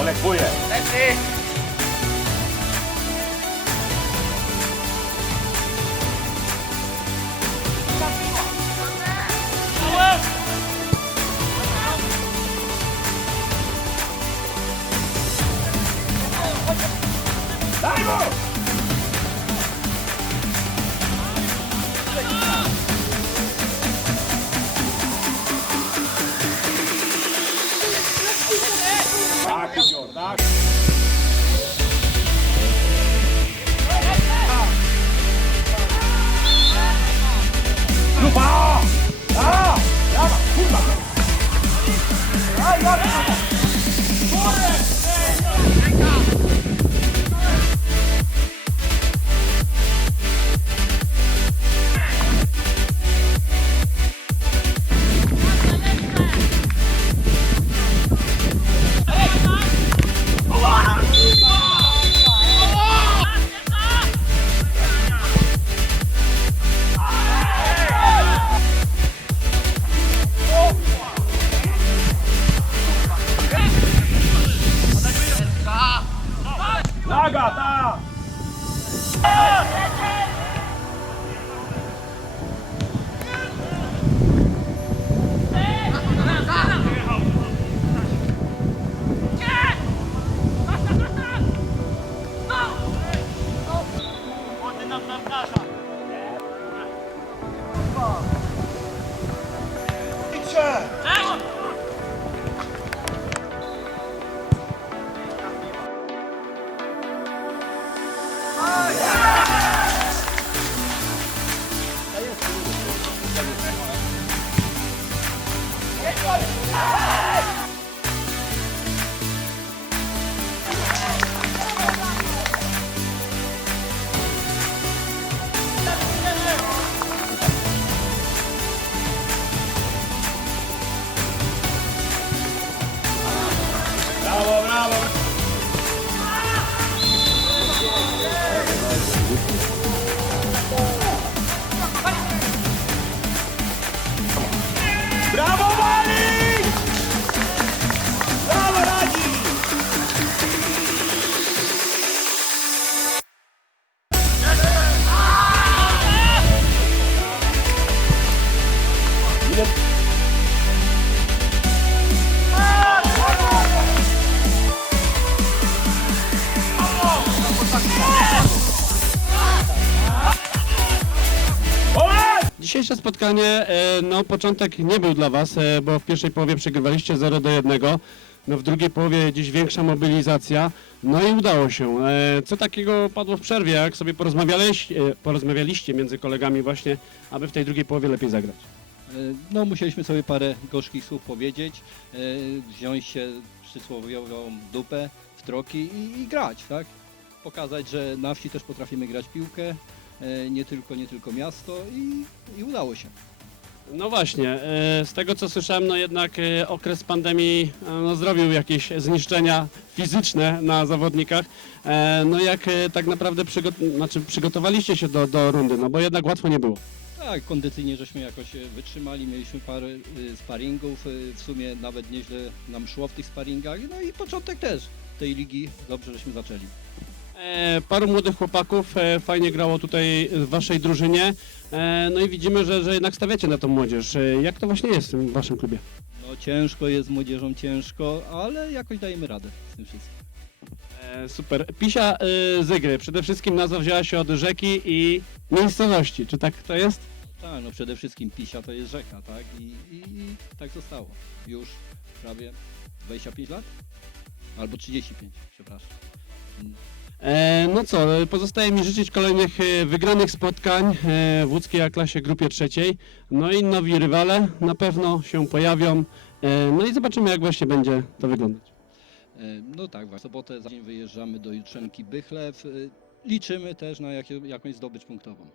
Olek buje. Leci. Daj! Yeah. Dzisiejsze spotkanie, e, no początek nie był dla Was, e, bo w pierwszej połowie przegrywaliście 0 do 1. No w drugiej połowie dziś większa mobilizacja, no i udało się. E, Co takiego padło w przerwie, jak sobie porozmawialiście, porozmawialiście między kolegami właśnie, aby w tej drugiej połowie lepiej zagrać? No, musieliśmy sobie parę gorzkich słów powiedzieć, wziąć się przysłowiową dupę w troki i, i grać, tak? Pokazać, że na wsi też potrafimy grać piłkę, e, nie tylko, nie tylko miasto i, i udało się. No właśnie, e, z tego co słyszałem, no jednak e, okres pandemii no, zrobił jakieś zniszczenia fizyczne na zawodnikach. No jak tak naprawdę przygo- znaczy, przygotowaliście się do, do rundy, no bo jednak łatwo nie było. Tak, kondycyjnie żeśmy jakoś wytrzymali, mieliśmy parę sparingów, w sumie nawet nieźle nam szło w tych sparingach, no i początek też tej ligi, dobrze żeśmy zaczęli. E, paru młodych chłopaków e, fajnie grało tutaj w waszej drużynie. E, no i widzimy, że, że jednak stawiacie na tą młodzież. Jak to właśnie jest w waszym klubie? No ciężko jest z młodzieżą, ciężko, ale jakoś dajemy radę z tym wszystkim. E, super. Pisia e, Zygry. Przede wszystkim nazwa wzięła się od rzeki i miejscowości. Czy tak to jest? Tak, no przede wszystkim Pisia to jest rzeka, tak? I, i, i tak zostało. Już prawie 25 lat? Albo 35, przepraszam. Mm. E, no co, e, pozostaje mi życzyć kolejnych e, wygranych spotkań w łódzkiej A-klasie grupie trzeciej. No i nowi rywale na pewno się pojawią. No i zobaczymy, jak właśnie będzie to wyglądać. No tak, w sobotę za wyjeżdżamy do Jutrzenki Bychlew. Liczymy też na jakąś zdobycz punktową.